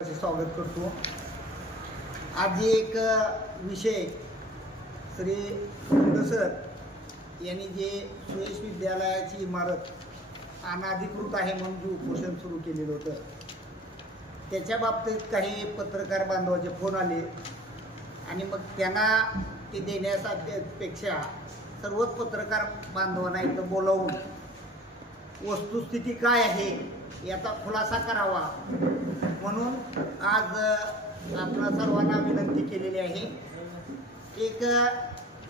स्वागत करतो। आज एक विषय श्री सर यांनी जे सुयश विद्यालयाची इमारत अनाधिकृत आहे म्हणून जे उपोषण सुरू केलेलं होतं त्याच्या बाबतीत काही पत्रकार बांधवाचे फोन आले आणि मग त्यांना ते देण्यापेक्षा सर्वच पत्रकार बांधवांना इथं बोलावून वस्तुस्थिती काय आहे याचा खुलासा करावा म्हणून आज आपल्या सर्वांना विनंती केलेली आहे। एक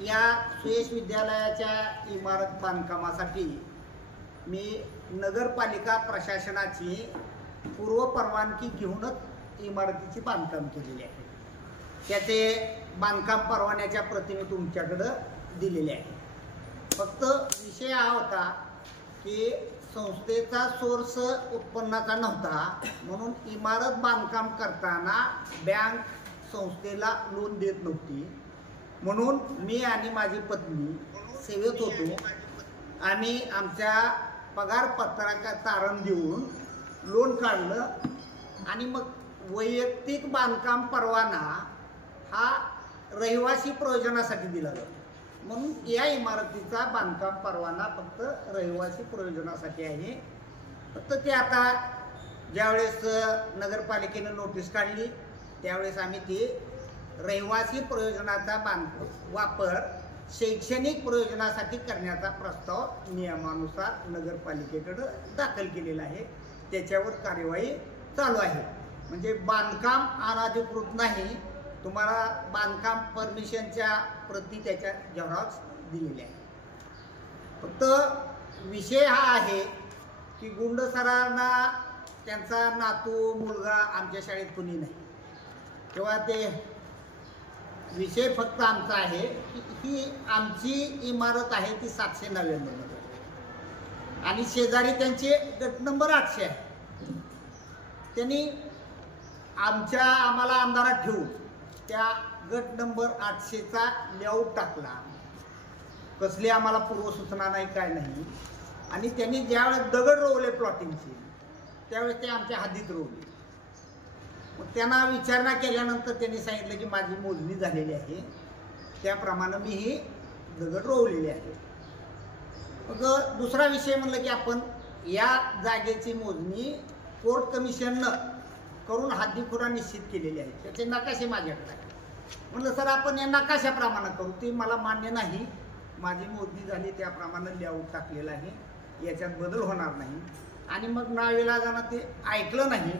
या सुयश विद्यालयाच्या इमारत बांधकामासाठी मी नगरपालिका प्रशासनाची पूर्व परवानगी घेऊनच इमारतीची बांधकाम केलेली आहे। त्याचे बांधकाम परवान्याच्या प्रती मी तुमच्याकडे दिलेले आहे। फक्त विषय हा होता की संस्थेचा सोर्स उत्पन्नाचा नव्हता म्हणून इमारत बांधकाम करताना बँक संस्थेला लोन देत नव्हती म्हणून मी आणि माझी पत्नी सेवेत होतो। आम्ही आमच्या पगार पत्राचा तारण देऊन लोन काढलं आणि मग वैयक्तिक बांधकाम परवाना हा रहिवासी प्रयोजनासाठी दिला जातो म्हणून या इमारतीचा बांधकाम परवाना फक्त रहिवासी प्रयोजनासाठी आहे। फक्त ते आता ज्यावेळेस नगरपालिकेने नोटीस काढली त्यावेळेस आम्ही ते रहिवासी प्रयोजनाचा वापर शैक्षणिक प्रयोजनासाठी करण्याचा प्रस्ताव नियमानुसार नगरपालिकेकडे दाखल केलेला आहे। त्याच्यावर कार्यवाही चालू आहे। म्हणजे बांधकाम अनधिकृत नाही, तुम्हाला बांधकाम परमिशनच्या प्रती त्याच्या झेरॉक्स दिलेल्या आहे। फक्त विषय हा आहे की गुंड सरांना त्यांचा नातू मुलगा आमच्या शाळेत कोणी नाही तेव्हा ते विषय फक्त आमचा आहे की ही आमची इमारत आहे ती 799 मध्ये आणि शेजारी त्यांचे गट नंबर 800 आहे। त्यांनी आम्हाला अंधारात ठेवून त्या गट नंबर 800चा लेआउट टाकला, कसली आम्हाला पूर्वसूचना नाही काय नाही। आणि त्यांनी ज्यावेळेस दगड रोवले प्लॉटिंगचे त्यावेळेस ते आमच्या हद्दीत रोवले। मग त्यांना विचारणा केल्यानंतर त्यांनी सांगितलं की माझी मोजणी झालेली आहे त्याप्रमाणे मी ही दगड रोवलेली आहे। मग दुसरा विषय म्हणलं की आपण या जागेची मोजणी कोर्ट कमिशननं करून हद्दीखुरा निश्चित केलेली आहे, त्याचे नकाशे माझ्याकडे आहे। म्हणलं सर आपण या नकाशाप्रमाणे करू, ते मला मान्य नाही, माझी मोजणी झाली त्याप्रमाणे लेआउट टाकलेलं आहे, याच्यात बदल होणार नाही। आणि मग नाविलाजानं ते ऐकलं नाही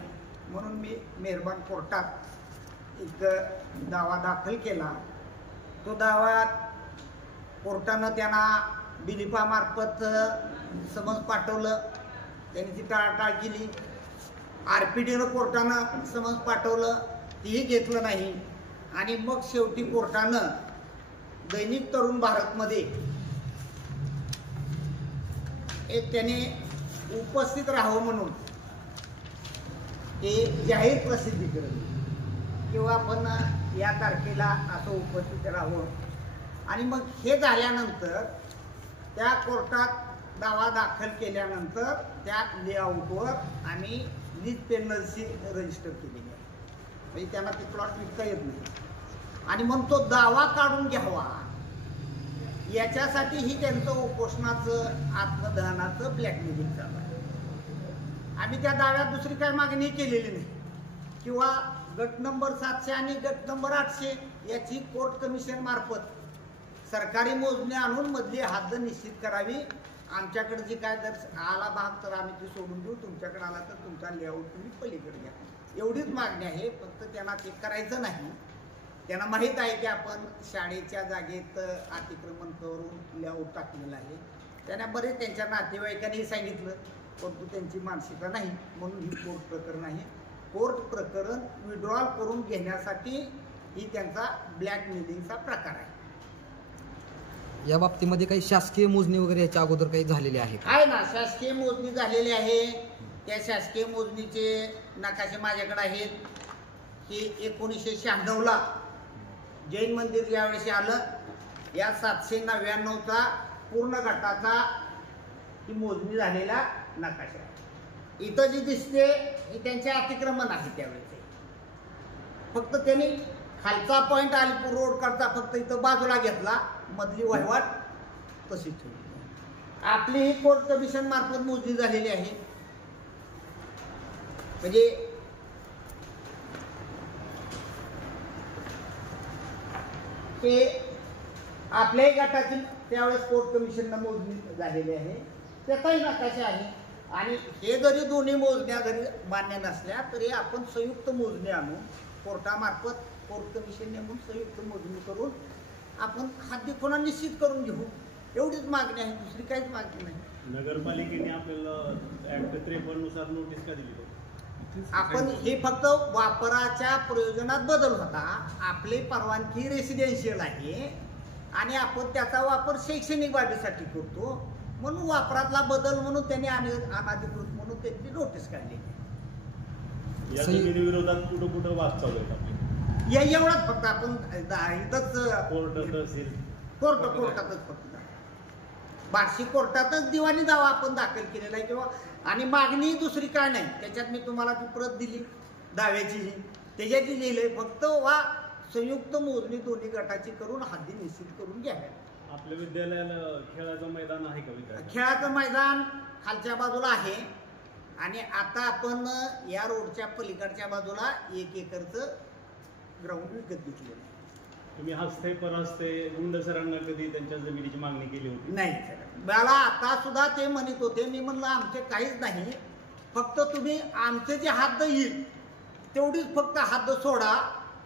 म्हणून मी मेहरबान कोर्टात एक दावा दाखल केला। तो दावा कोर्टानं त्यांना बिलिपामार्फत समन्स पाठवलं, त्यांनी ती टाळाटाळ केली। RPDनं कोर्टानं समन्स पाठवलं, तीही घेतलं नाही। आणि मग शेवटी कोर्टानं दैनिक तरुण भारतमध्ये एक त्याने उपस्थित राहावं म्हणून ते जाहीर प्रसिद्धी केली किंवा आपण या तारखेला असं उपस्थित राहावं। आणि मग हे झाल्यानंतर त्या कोर्टात दावा दाखल केल्यानंतर त्या लेआउटवर आम्ही लीज पेनल्टी रजिस्टर केलेली आहे, म्हणजे त्यांना ते प्लॉट विकता येत नाही। आणि मग तो दावा काढून घ्यावा याच्यासाठी ही त्यांचं उपोषणाचं आत्मदहनाचं ब्लॅकमेलिंग चालू आहे। आम्ही त्या दाव्यात दुसरी काही मागणी केलेली नाही किंवा गट नंबर 700 आणि गट नंबर 800 याची कोर्ट कमिशन मार्फत सरकारी मोजणी आणून मधली हद्द निश्चित करावी। आमच्याकडे जे काय जर आला भाग तर आम्ही ते सोडून देऊ, तुमच्याकडे आला तर तुमचा लेआउट तुम्ही पलीकडे घ्या, एवढीच मागणी आहे। फक्त त्यांना ते करायचं नाही, त्यांना माहीत आहे की आपण शाळेच्या जागेत अतिक्रमण करून लेआउट टाकलेलं आहे। त्यांना बरेच त्यांच्या नातेवाईकांनी सांगितलं परंतु त्यांची मानसिकता नाही म्हणून ही कोर्ट प्रकरण आहे। कोर्ट प्रकरण विड्रॉल करून घेण्यासाठी ही त्यांचा ब्लॅकमेलिंगचा प्रकार आहे। या बाबतीमध्ये काही शासकीय मोजणी वगैरे याच्या अगोदर काही झालेली आहे ना? शासकीय मोजणी झालेली आहे, त्या शासकीय मोजणीचे नकाशे माझ्याकडे आहेत। की 1996ला जैन मंदिर ज्यावेळेस आलं या 799चा पूर्ण गटाचा ही मोजणी झालेला नकाशा। इथं जी दिसते ही त्यांचे अतिक्रमण आहे त्यावेळेचे, फक्त त्यांनी खालचा पॉईंट अलीपूर रोडकडचा फक्त इथं बाजूला घेतला, मधली वहिवाट तशीच ठेवली. आपली ही कोर्ट कमिशन मार्फत मोजणी झालेली आहे. म्हणजे ते आपल्याही गटाची त्यावेळेस कोर्ट कमिशनला मोजणी झालेली आहे, त्याचाही नकाशा आहे. आणि हे जरी दोन्ही मोजण्या जरी मान्य नसल्या तरी आपण संयुक्त मोजणी आणून कोर्टामार्फत कोर्ट कमिशन नेमून संयुक्त मोजणी करून आपण हद्दी पुन्हा निश्चित करून घेऊ, एवढीच मागणी आहे, दुसरी काहीच मागणी नाही. नगरपालिकेने आपल्याला ऍक्ट 53 नुसार नोटीस का दिली? आपण हे फक्त वापराच्या प्रयोजनात बदल होता. आपली परवानगी रेसिडेन्शियल आहे आणि आपण त्याचा वापर शैक्षणिक बाबीसाठी करतो, म्हणून वापरातला बदल म्हणून त्यांनी अनधिकृत म्हणून त्यांची नोटीस काढली. या जमिनीविरोधात कुठं कुठं वाद चालू आहेत आपले? एवढाच फक्त आपण इथंच कोर्टातच फक्त बार्शी कोर्टातच दिवाणी दावा आपण दाखल केलेला आहे किंवा आणि मागणी दुसरी काय नाही. त्याच्यात मी तुम्हाला ती प्रत दिली दाव्याची, त्याच्यात लिहिलंय फक्त वा संयुक्त मोजणी दोन्ही गटाची करून हद्दी निश्चित करून घ्याव्या. आपल्या विद्यालयाला खेळाचं मैदान आहे का? खेळाचं मैदान खालच्या बाजूला आहे आणि आता आपण या रोडच्या पलीकडच्या बाजूला 1 एकरचं ग्राउंड विकत घेतलेलं आहे. तुम्ही हस्ते परहस्ते गुंड सरांना कधी त्यांच्या जमिनीची मागणी केली होती? नाही, मला आता सुद्धा ते म्हणत होते. मी म्हणलं आमचे काहीच नाही, फक्त तुम्ही आमचे जे हद्द येईल तेवढीच फक्त हद्द सोडा,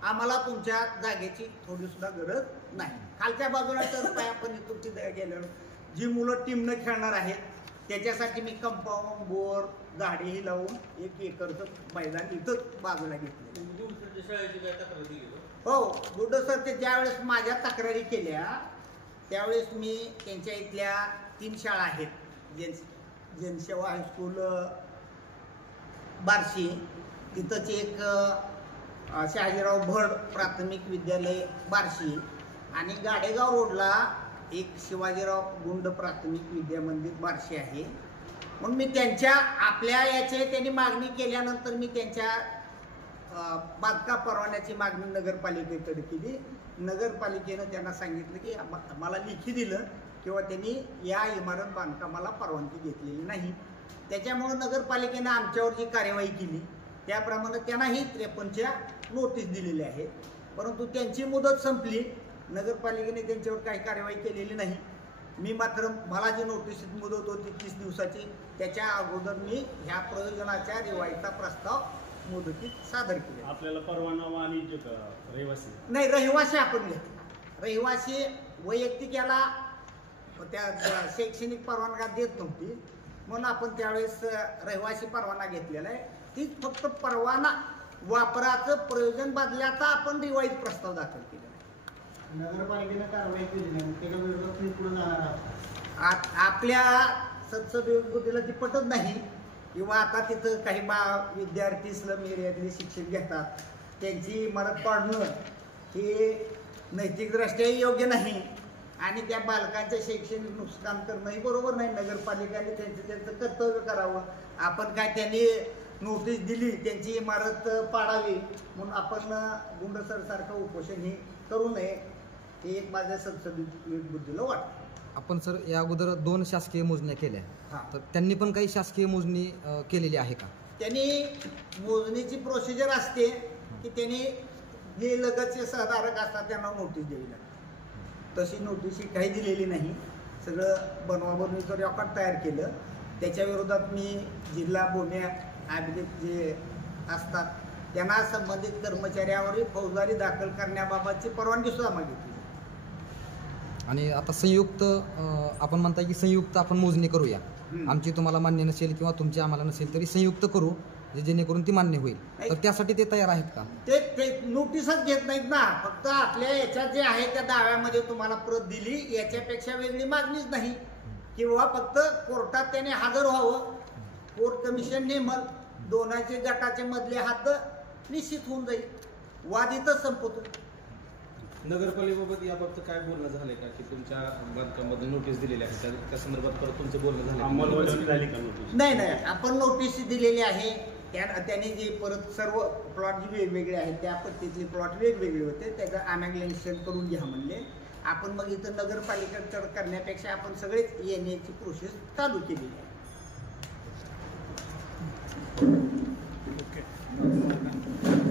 आम्हाला तुमच्या जागेची थोडी सुद्धा गरज नाही. खालच्या बाजूला तर आपण इथून तिथे गेल्यावर जी मुलं टीमनं खेळणार आहेत त्याच्यासाठी मी कंपाऊंड बोर झाडेही लावून 1 एकरचं मैदान इथंच बाजूला घेतलं. हो, गुड सर ते ज्यावेळेस माझ्या तक्रारी केल्या त्यावेळेस मी त्यांच्या इथल्या 3 शाळा आहेत, जनसेवा हायस्कूल बार्शी, तिथंच एक शहाजीराव भड प्राथमिक विद्यालय बार्शी आणि गाडेगाव रोडला एक शिवाजीराव गुंड प्राथमिक विद्यामंदिर बार्शी आहे. म्हणून मी त्यांच्या आपल्या याचे त्यांनी मागणी केल्यानंतर मी त्यांच्या बांधकाम परवान्याची मागणी नगरपालिकेकडे केली. नगरपालिकेनं त्यांना सांगितलं की मला लेखी दिलं किंवा त्यांनी या इमारत बांधकामाला परवानगी घेतलेली नाही. त्याच्यामुळं नगरपालिकेनं आमच्यावर जी कार्यवाही केली त्याप्रमाणे त्यांनाही 53च्या नोटीस दिलेली आहे. परंतु त्यांची मुदत संपली, नगरपालिकेने त्यांच्यावर काही कार्यवाही केलेली नाही. मी मात्र मला जी नोटीस मुदत होती 30 दिवसाची त्याच्या अगोदर मी ह्या प्रयोजनाच्या रिवाईचा प्रस्ताव मुदतीत सादर केले. आपल्याला परवाना वाणिज्य रहिवासी नाही, रहिवासी आपण घेतला. रहिवासी वैयक्तिक याला त्या शैक्षणिक परवानगी देत नव्हती म्हणून आपण त्यावेळेस रहिवासी परवाना घेतलेला आहे. तीच फक्त परवाना वापराचं प्रयोजन बदल्याचा आपण रिवाईज प्रस्ताव दाखल केलेला आहे. नगरपालिकेने कारवाई केली नाही, त्याच्या विरोधात तुम्ही पुढे जाणार आहात? आपल्या सत्सदबुद्धीला ती पटत नाही किंवा आता तिथं काही विद्यार्थी स्लम एरियातले शिक्षक घेतात, त्यांची इमारत पाडणं हे नैतिकदृष्ट्याही योग्य नाही आणि त्या बालकांच्या शैक्षणिक नुकसान करणंही बरोबर नाही. नगरपालिकेने त्यांचं कर्तव्य करावं. आपण काय त्यांनी नोटीस दिली त्यांची इमारत पाडावी म्हणून आपण गुंडसरसारखं उपोषण हे करू नये, हे एक माझ्या सत्सदबुद्धीला वाटतं. आपण सर या अगोदर 2 शासकीय मोजण्या केल्या, तर त्यांनी पण काही शासकीय मोजणी केलेली आहे का? त्यांनी मोजणीची प्रोसिजर असते की त्यांनी जे लगतचे सहधारक असतात त्यांना नोटीस द्यावी लागते. तशी नोटीस ही काही दिलेली नाही. सगळं बनवाबनवीचं रेकॉर्ड तयार केलं. त्याच्या विरोधात मी जिल्हा गुन्हे अभिलेख जे असतात त्यांना संबंधित कर्मचाऱ्यावरही फौजदारी दाखल करण्याबाबतची परवानगी सुद्धा मागितली. आणि आता संयुक्त आपण म्हणताय की संयुक्त आपण मोजणी करूया, आमची तुम्हाला मान्य नसेल किंवा तुमची आम्हाला नसेल तरी संयुक्त करू जेणेकरून ती मान्य होईल, तर त्यासाठी ते तयार आहेत का? ते नोटीसच घेत नाहीत ना. फक्त आपल्या याच्यात जे आहे त्या दाव्यामध्ये तुम्हाला प्रत दिली, याच्यापेक्षा वेगळी मागणीच नाही. किंवा फक्त कोर्टात त्याने हजर व्हावं, कोर्ट कमिशन नेमल, दोनाचे गटाचे मधले हद्द निश्चित होऊन जाईल, वाद इथंच संपवतो. नगरपालिकेबाबत याबाबत काय बोलणं झालंय का की तुमच्या बांधकामामध्ये नोटीस दिलेली आहे त्या संदर्भात परत तुमचं बोलणं झालं? अंमलबजावणी झाली का नोटीस? नाही, आपण नोटीस दिलेली आहे. त्याने जे परत सर्व प्लॉट जे वेगवेगळे आहेत त्या पद्धतीतले प्लॉट वेगवेगळे होते, त्याचं अमॅग्नेशन करून घ्या म्हणले. आपण मग इथं नगरपालिकेकडे करण्यापेक्षा आपण सगळेच येण्याची प्रोसेस चालू केलेली आहे. ओके.